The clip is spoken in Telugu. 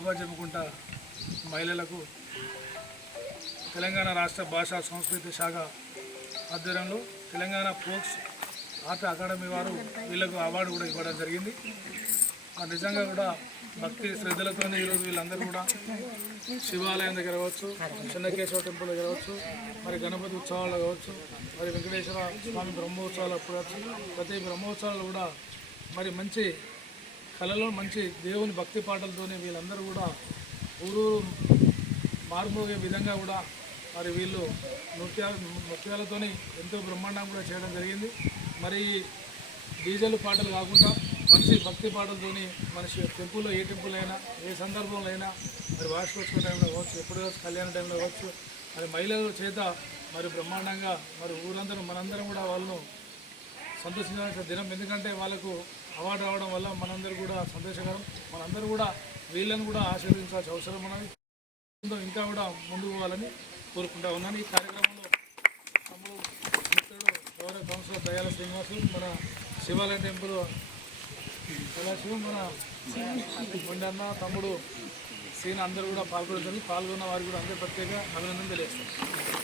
ఆభా జమ్ముకుంట మహిళలకు తెలంగాణ రాష్ట్ర భాషా సంస్కృతి శాఖ ఆధ్వర్యంలో తెలంగాణ ఫోక్స్ ఆర్ట్ అకాడమీ వారు వీళ్ళకు అవార్డు కూడా ఇవ్వడం జరిగింది. నిజంగా కూడా భక్తి శ్రద్ధలతో ఈరోజు వీళ్ళందరూ కూడా శివాలయం దగ్గర కావచ్చు చిన్నకేశ్వర టెంపుల్ దగ్గర కావచ్చు మరి గణపతి ఉత్సవాలు కావచ్చు మరి వెంకటేశ్వర స్వామి బ్రహ్మోత్సవాలు అప్పుడు కావచ్చు ప్రతి బ్రహ్మోత్సవాలు కూడా మరి మంచి కళలో మంచి దేవుని భక్తి పాటలతోనే వీళ్ళందరూ కూడా ఊరు మారుమోగే విధంగా కూడా మరి వీళ్ళు నృత్యాలు నృత్యాలతోని ఎంతో బ్రహ్మాండం కూడా చేయడం జరిగింది. మరి డీజల్ పాటలు కాకుండా మంచి భక్తి పాటలతోని మనిషి టెంపుల్లో ఏ టెంపుల్ అయినా ఏ సందర్భంలో అయినా మరి వార్షికోత్సవ టైంలో కావచ్చు ఎప్పుడు కావచ్చు కళ్యాణ టైంలో కావచ్చు మరి మహిళల చేత మరి బ్రహ్మాండంగా మరి ఊరందరూ మనందరం కూడా వాళ్ళను సంతోషించాల్సిన దినం. ఎందుకంటే వాళ్ళకు అవార్డు రావడం వల్ల మనందరూ కూడా సంతోషకరం. మనందరూ కూడా వీళ్ళని కూడా ఆశీర్వదించాల్సిన అవసరం ఉన్నది. ఇంకా కూడా ముందుకు పోవాలని కోరుకుంటా ఉన్నాను. ఈ కార్యక్రమంలో మిత్రుడు గౌరవ కౌన్సిలర్ దయాల శ్రీనివాసు మన శివాలయం టెంపుల్ కళాశివం మన మొండన్న తమ్ముడు సీన్ అందరూ కూడా పాల్గొనడానికి పాల్గొన్న వారికి కూడా అందరూ ప్రత్యేక అభినందన తెలియజేస్తారు.